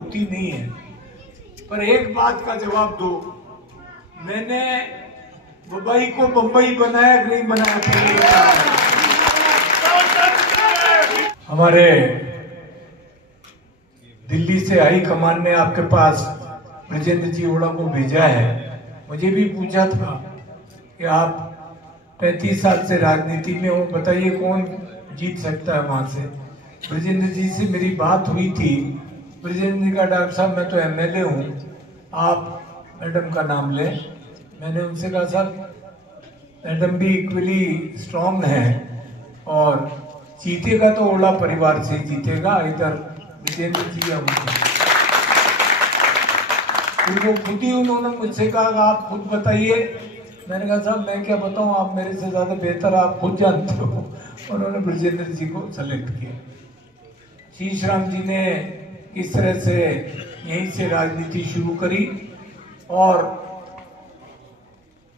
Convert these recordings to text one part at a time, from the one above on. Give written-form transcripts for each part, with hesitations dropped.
होती नहीं है। पर एक बात का जवाब दो, मैंने बम्बई को बम्बई बनाया कि नहीं बनाया? हमारे दिल्ली से हाई कमान ने आपके पास ब्रजेंद्र जी ओड़ा को भेजा है। मुझे भी पूछा था कि आप 35 साल से राजनीति में हो, बताइए कौन जीत सकता है वहां से। ब्रजेंद्र जी से मेरी बात हुई थी। ब्रजेंद्र जी का, डॉक्टर साहब मैं तो एमएलए हूँ, आप मैडम का नाम लें। मैंने उनसे कहा साहब मैडम भी इक्वली स्ट्रांग है और जीतेगा तो ओला परिवार से जीतेगा, इधर ब्रजेंद्र जी या उनको खुद ही उन्होंने मुझसे कहा आप खुद बताइए। मैंने कहा साहब मैं क्या बताऊं, आप मेरे से ज्यादा बेहतर आप खुद जानते हो। उन्होंने ब्रजेंद्र जी को सेलेक्ट किया। शीश राम जी ने किस तरह से यहीं से राजनीति शुरू करी और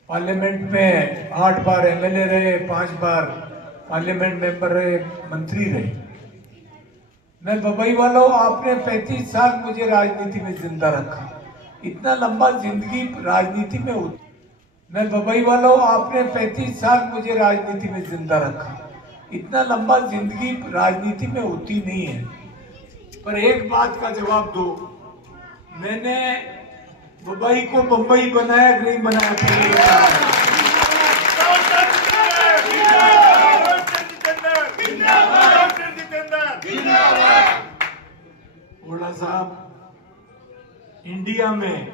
पार्लियामेंट में 8 बार एमएलए रहे, 5 बार पार्लियामेंट मेंबर रहे, मंत्री रहे। मैं बम्बई वालों, आपने 35 साल मुझे राजनीति में जिंदा रखा। इतना लंबा जिंदगी राजनीति में होती, मैं बम्बई वालों, आपने 35 साल मुझे राजनीति में जिंदा रखा। इतना लंबा जिंदगी राजनीति में होती नहीं है। पर एक बात का जवाब दो, मैंने बम्बई को बम्बई बनाया कि नहीं बनाया? ओड़ा साहब, इंडिया में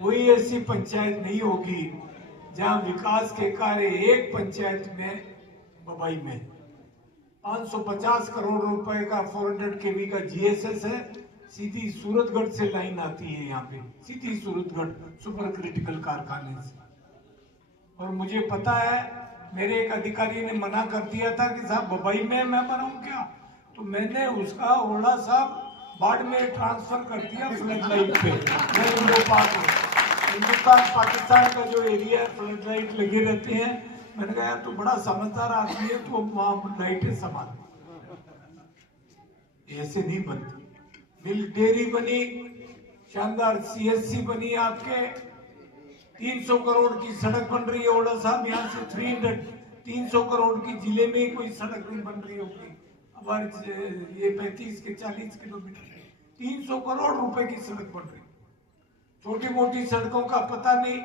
कोई ऐसी पंचायत नहीं होगी जहां विकास के कार्य एक पंचायत में, बम्बई में 550 करोड़ रुपए का 400 केवी का जीएसएस है। सीधी सूरतगढ़ से लाइन आती है यहाँ पे, सीधी सूरतगढ़ सुपर क्रिटिकल कारखाने से। और मुझे पता है, मेरे एक अधिकारी ने मना कर दिया था कि साहब बम्बई में मैं बनाऊं क्या, तो मैंने उसका ओड़ा साहब बाड़मेर ट्रांसफर कर दिया फ्लड लाइट पे। हिंदुस्तान पाकिस्तान का जो एरिया है, फ्लड लाइट लगे रहते हैं। मैंने कहा तो बड़ा समझदार आदमी है, तो वहां लाइटें संभाल, ऐसे नहीं बनती। मिल्क डेयरी बनी, शानदार सीएससी बनी, आपके 300 करोड़ की सड़क बन रही है ओड़ा साहब। यहाँ से 300 करोड़ की जिले में कोई सड़क नहीं बन रही होगी। हमारे ये 35 के 40 किलोमीटर 300 करोड़ रुपए की सड़क बन रही। छोटी मोटी सड़कों का पता नहीं,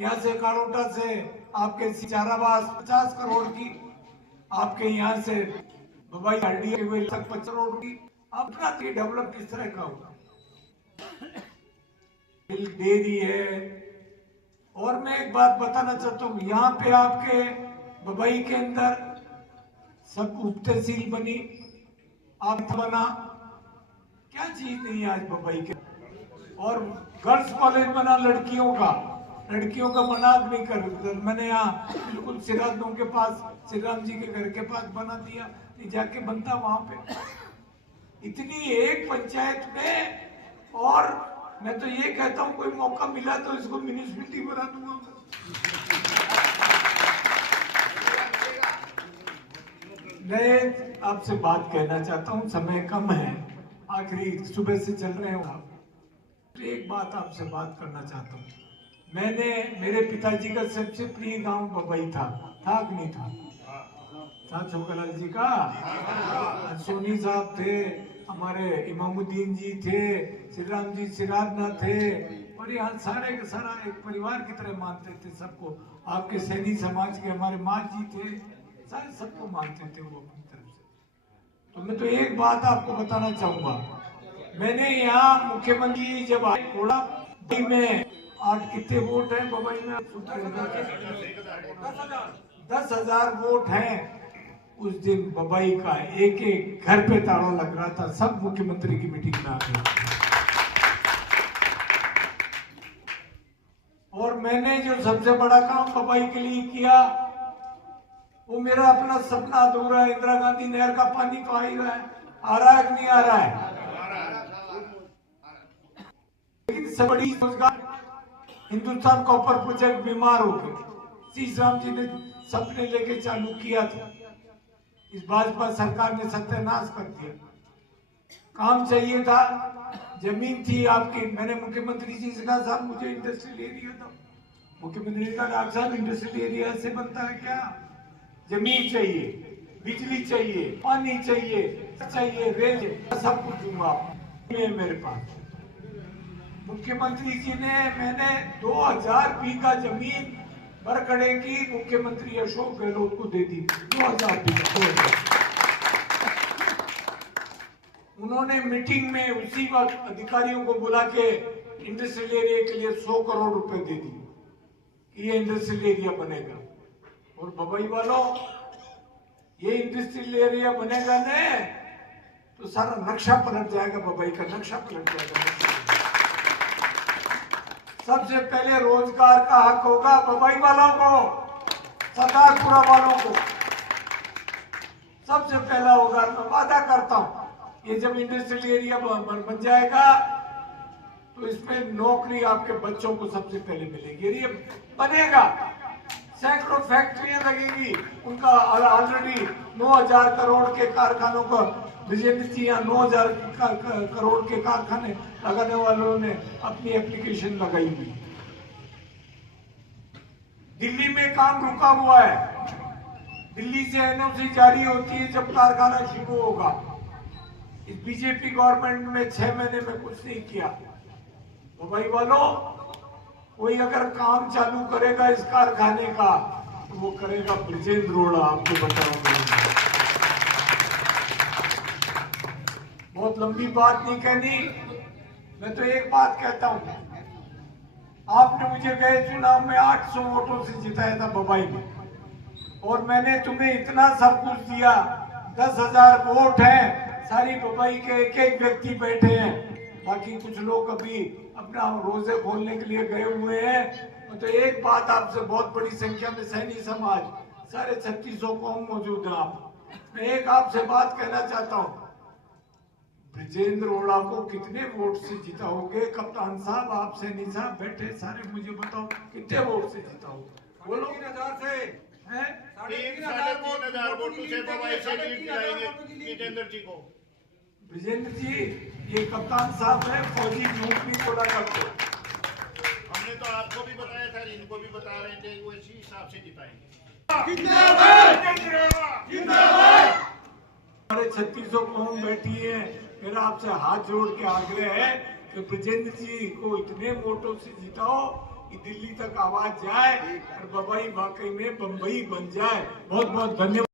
यहाँ से कारोटा से आपके सिचाराबाद 50 करोड़ की, आपके यहाँ से बम्बई हल्दी तक 50 करोड़ की। अपना डेवलप किस तरह का होगा? मिल्क डेयरी है। और मैं एक बात बताना चाहता हूँ, यहाँ पे आपके बम्बई के अंदर सब उप तहसील बनी, आप बना, क्या चीज नहीं है आज बम्बई के। और गर्ल्स कॉलेज बना लड़कियों का मना नहीं कर। मैंने यहाँ बिल्कुल सिराजों के पास, श्री राम जी के घर के पास बना दिया, जाके बनता वहां पे। इतनी एक पंचायत में। और मैं तो ये कहता हूँ कोई मौका मिला तो इसको म्यूनिसिपैलिटी बना दूंगा। मैं आपसे बात कहना चाहता हूँ, समय कम है, आखिरी सुबह से चल रहे हो आप, तो एक बात आपसे बात करना चाहता हूँ। मेरे पिताजी का सबसे प्रिय गांव बम्बई था कि नहीं था? छोकलाल जी का, सोनी साहब थे, हमारे इमामुद्दीन जी थे, श्री राम जी सिराजना थे, और यहाँ सारे का सारा एक परिवार की तरह मानते थे सबको। आपके सैनी समाज के हमारे माँ जी थे, सारे सबको मानते थे वो अपनी तरफ से। तो मैं तो एक बात आपको बताना चाहूंगा, मैंने यहाँ मुख्यमंत्री जब थोड़ा में 8 कितने वोट हैं बम्बई में? 10,000 वोट हैं। उस दिन बम्बई का एक एक घर पे ताला लग रहा था, सब मुख्यमंत्री की मीटिंग में आ गए। और मैंने जो सबसे बड़ा काम बम्बई के लिए किया, वो मेरा अपना सपना अधूरा है। इंदिरा गांधी नहर का पानी तो आ ही रहा है, आ रहा है कि नहीं आ रहा है? लेकिन सब बड़ी रोजगार, हिंदुस्तान कॉपर प्रोजेक्ट बीमार हो गए, शीश राम जी ने सपने लेके चालू किया था, इस भाजपा सरकार ने सत्यानाश कर दिया। काम चाहिए था, जमीन थी आपकी, मैंने मुख्यमंत्री जी से कहा साहब मुझे इंडस्ट्रियल एरिया दो। मुख्यमंत्री ने कहा डॉक्टर साहब इंडस्ट्रियल एरिया से बनता है क्या? जमीन चाहिए, बिजली चाहिए, पानी चाहिए, रेल सब कुछ दूंगा मेरे पास। मुख्यमंत्री जी ने, मैंने 2000 बीघा जमीन बरखड़े की मुख्यमंत्री अशोक गहलोत को दे दी। 2000 बीघा। उन्होंने मीटिंग में उसी वक्त अधिकारियों को बुला के इंडस्ट्रियल एरिया के लिए 100 करोड़ रुपए दे दी कि ये इंडस्ट्रियल एरिया बनेगा। और बबई वालों, ये इंडस्ट्रियल एरिया बनेगा न तो सारा नक्शा पलट जाएगा, बबई का नक्शा पलट जाएगा। सबसे पहले रोजगार का हक होगा बबई वालों को, सरदारपुरा वालों को सबसे पहला होगा। मैं वादा करता हूं ये जब इंडस्ट्रियल एरिया बन जाएगा तो इसमें नौकरी आपके बच्चों को सबसे पहले मिलेगी। ये बनेगा, सैकड़ों फैक्ट्रियां लगेगी। उनका ऑलरेडी 9000 करोड़ के कारखानों का विजेंद्र जी, 9000 करोड़ के कारखाने लगाने वालों ने अपनी एप्लीकेशन लगाई हुई। दिल्ली में काम रुका हुआ है, दिल्ली से एनओसी जारी होती है जब कारखाना शुरू होगा। इस बीजेपी गवर्नमेंट में 6 महीने में कुछ नहीं किया। तो भाई वालों, कोई अगर काम चालू करेगा इस कारखाने का तो वो करेगा ब्रिजेंद्र रोड़ा। आपको बताऊंगा, बहुत लंबी बात नहीं कहनी, मैं तो एक बात कहता हूं। आपने मुझे गए चुनाव में 800 वोटों से जिताया था बबई में, और मैंने तुम्हें इतना सब कुछ दिया। 10,000 वोट हैं, सारी बबई के एक एक व्यक्ति बैठे हैं, बाकी कुछ लोग अभी अपना रोजे खोलने के लिए गए हुए हैं। तो एक बात आपसे, बहुत बड़ी संख्या में सैनी समाज, सारे 3600 कौम मौजूद है। मैं एक आपसे बात कहना चाहता हूँ, ब्रिजेंद्र रोड़ा को कितने वोट से जिताओगे? कप्तान साहब, आप सैनी साहब बैठे सारे, मुझे बताओ कितने वोट से जिताओगे? बोलो। 3,000 से हैं? 3,500 वोटों से बबई से लीड दिलाएंगे ब्रिजेंद्र जी को। ब्रिजेंद्र जी, ये कप्तान साहब है, फौजी झूठ नहीं बोला करते। हमने तो आपको भी बताया था, इनको भी बता रहे थे, वो इसी हिसाब से जिताएंगे। हमारे 3600 कौम बैठी है। मेरा आपसे हाथ जोड़ के आग्रह है कि ब्रिजेंद्र जी को इतने वोटों से जिताओ कि दिल्ली तक आवाज जाए और बबई वाकई में बम्बई बन जाए। बहुत बहुत धन्यवाद।